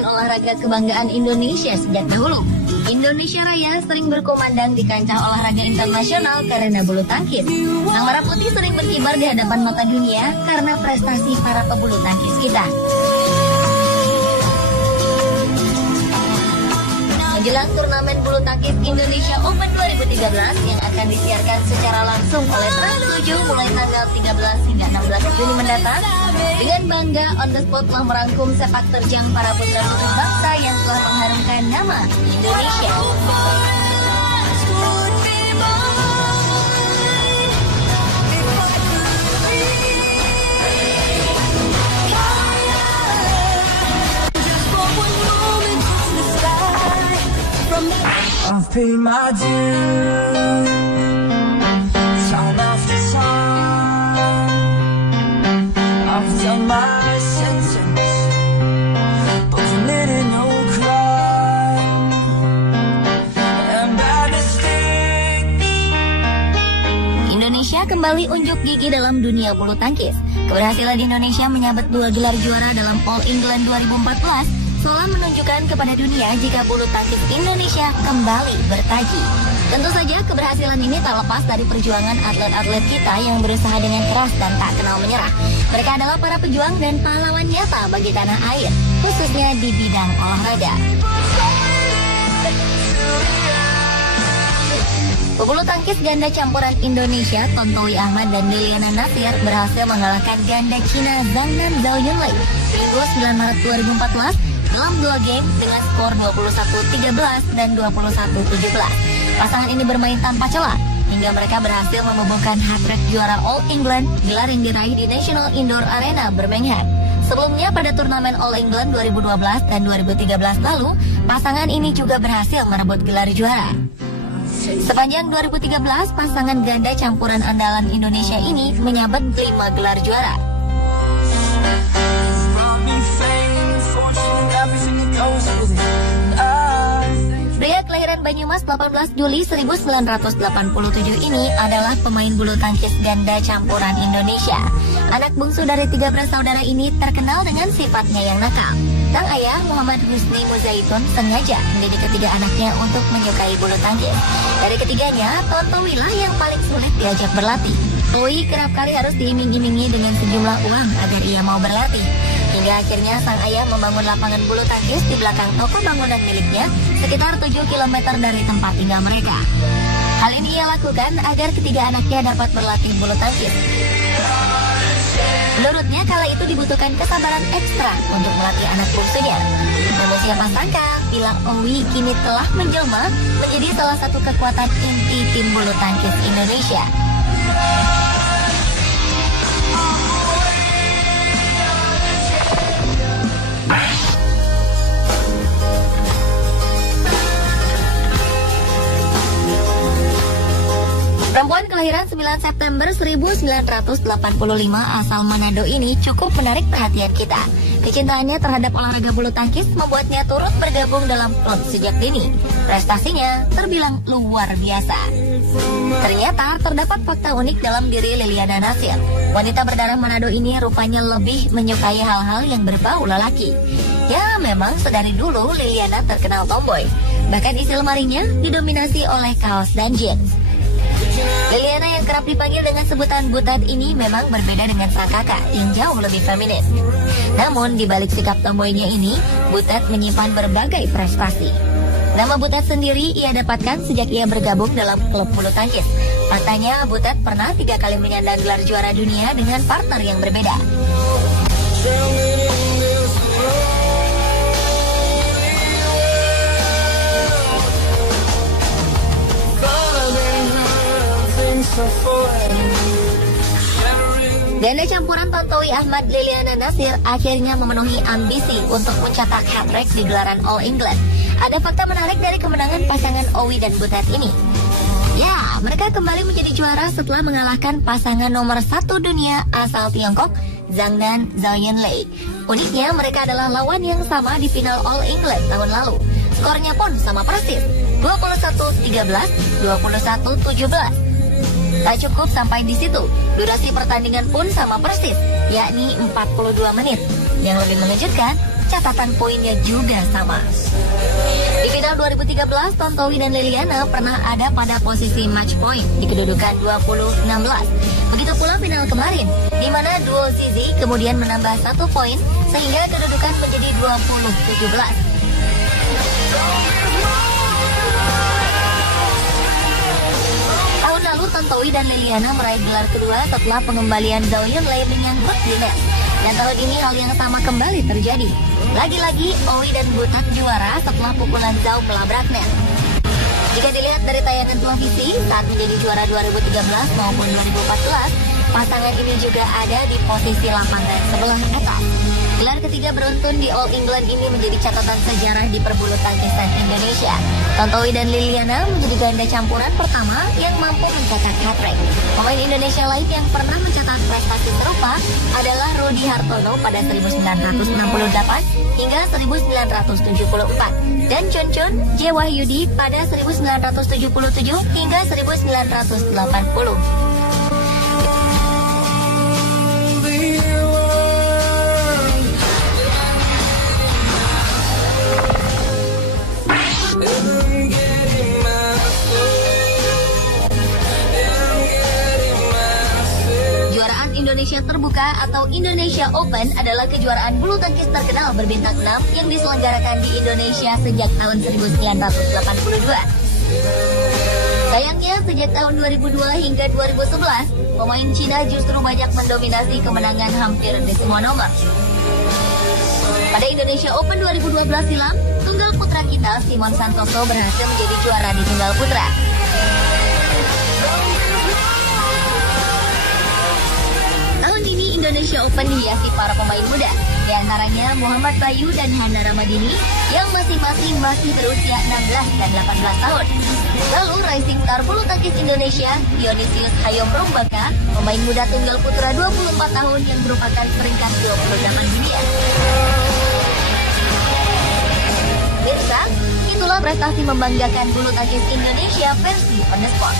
merupakan olahraga kebanggaan Indonesia sejak dahulu. Indonesia Raya sering berkumandang di kancah olahraga internasional karena bulu tangkis. Sang merah putih sering berkibar di hadapan mata dunia karena prestasi para pebulu tangkis kita. Menjelang turnamen bulu tangkis Indonesia Open 2013 yang akan disiarkan secara langsung oleh Trans7 mulai tanggal 13 hingga 16 Juni mendatang, dengan bangga on the spot telah merangkum sepak terjang para putra putri bangsa yang telah mengharumkan nama Indonesia. I've paid my dues, time after time. I've done my sentence, but committed no crime. And bad mistakes. Indonesia kembali unjuk gigi dalam dunia bulu tangkis. Keberhasilan Indonesia menyabet 2 gelar juara dalam All England 2014 seolah menunjukkan kepada dunia jika bulu tangkis Indonesia kembali bertaji. Tentu saja keberhasilan ini tak lepas dari perjuangan atlet-atlet kita yang berusaha dengan keras dan tak kenal menyerah. Mereka adalah para pejuang dan pahlawan nyata bagi tanah air, khususnya di bidang olahraga. Pebulu tangkis ganda campuran Indonesia, Tontowi Ahmad dan Liliana Natsir berhasil mengalahkan ganda Cina Zhang Nan Zhao Yunlei Minggu 9 Maret 2014 dalam 2 game dengan skor 21-13 dan 21-17. Pasangan ini bermain tanpa celah hingga mereka berhasil membubuhkan hat-trick juara All England, gelar yang diraih di National Indoor Arena Birmingham. Sebelumnya pada turnamen All England 2012 dan 2013 lalu, pasangan ini juga berhasil merebut gelar juara. Sepanjang 2013, pasangan ganda campuran andalan Indonesia ini menyabet 5 gelar juara. Pria kelahiran Banyumas 18 Juli 1987 ini adalah pemain bulu tangkis ganda campuran Indonesia. Anak bungsu dari 3 bersaudara ini terkenal dengan sifatnya yang nakal. Sang ayah, Muhammad Husni Muzaitun, sengaja mendidik ketiga anaknya untuk menyukai bulu tangkis. Dari ketiganya, Tontowi lah yang paling sulit diajak berlatih. Tontowi kerap kali harus diiming-imingi dengan sejumlah uang agar ia mau berlatih. Hingga akhirnya sang ayah membangun lapangan bulu tangkis di belakang toko bangunan miliknya sekitar 7 km dari tempat tinggal mereka. Hal ini ia lakukan agar ketiga anaknya dapat berlatih bulu tangkis. Menurutnya kala itu dibutuhkan kesabaran ekstra untuk melatih anak bungsunya. Namun siapa sangka bila Owi kini telah menjelma menjadi salah satu kekuatan inti tim bulu tangkis Indonesia. Perempuan kelahiran 9 September 1985 asal Manado ini cukup menarik perhatian kita. Kecintaannya terhadap olahraga bulu tangkis membuatnya turut bergabung dalam klub sejak dini. Prestasinya terbilang luar biasa. Ternyata terdapat fakta unik dalam diri Liliana Natsir. Wanita berdarah Manado ini rupanya lebih menyukai hal-hal yang berbau lelaki. Ya, memang sedari dulu Liliana terkenal tomboy. Bahkan isi lemarinya didominasi oleh kaos dan jeans. Liliana yang kerap dipanggil dengan sebutan Butet ini memang berbeda dengan sang kakak yang jauh lebih feminin. Namun di balik sikap tomboynya ini, Butet menyimpan berbagai prestasi. Nama Butet sendiri ia dapatkan sejak ia bergabung dalam klub bulu tangkis. Faktanya Butet pernah 3 kali menyandang gelar juara dunia dengan partner yang berbeda. Ganda campuran Tontowi Ahmad Liliana Natsir akhirnya memenuhi ambisi untuk mencetak hat-trick di gelaran All England. Ada fakta menarik dari kemenangan pasangan Owi dan Butet ini. Ya, mereka kembali menjadi juara setelah mengalahkan pasangan nomor 1 dunia asal Tiongkok, Zhang Nan Zhao Yunlei. Uniknya mereka adalah lawan yang sama di final All England tahun lalu. Skornya pun sama persis, 21-13, 21-17. Tak cukup sampai di situ, durasi pertandingan pun sama persis, yakni 42 menit. Yang lebih mengejutkan, catatan poinnya juga sama. Di final 2013, Tontowi dan Liliana pernah ada pada posisi match point di kedudukan 20-16. Begitu pula final kemarin, di mana duo Zizi kemudian menambah 1 poin sehingga kedudukan menjadi 20-17. Tahun lalu Tontowi dan Liliana meraih gelar kedua setelah pengembalian Zhao Yunlei dengan good fitness. Dan tahun ini hal yang sama kembali terjadi. Lagi-lagi Owi dan Butet juara setelah pukulan Zhao melabrak net. Jika dilihat dari tayangan televisi saat menjadi juara 2013 maupun 2014, pasangan ini juga ada di posisi lapangan sebelah atas. Gelar ketiga beruntun di All England ini menjadi catatan sejarah di perbulu tangkisan Indonesia. Tontowi dan Liliana menjadi ganda campuran pertama yang mampu mencetak hat-trick. Pemain Indonesia lain yang pernah mencetak prestasi serupa adalah Rudi Hartono pada 1968 hingga 1974 dan Chun Chun J. Wahyudi pada 1977 hingga 1980. Indonesia Terbuka atau Indonesia Open adalah kejuaraan bulu tangkis terkenal berbintang 6 yang diselenggarakan di Indonesia sejak tahun 1982. Sayangnya sejak tahun 2002 hingga 2011, pemain Cina justru banyak mendominasi kemenangan hampir di semua nomor. Pada Indonesia Open 2012 silam, tunggal putra kita Simon Santoso berhasil menjadi juara di tunggal putra. Indonesia Open dihiasi para pemain muda, di antaranya Muhammad Bayu dan Hana Ramadini yang masing-masing masih berusia 16 dan 18 tahun. Lalu Rising Star bulu tangkis Indonesia, Dionysius Hayom Rumbaka, pemain muda tunggal putra 24 tahun yang merupakan peringkat 28 dunia. Mirsa, itulah prestasi membanggakan bulu tangkis Indonesia versi On The Spot.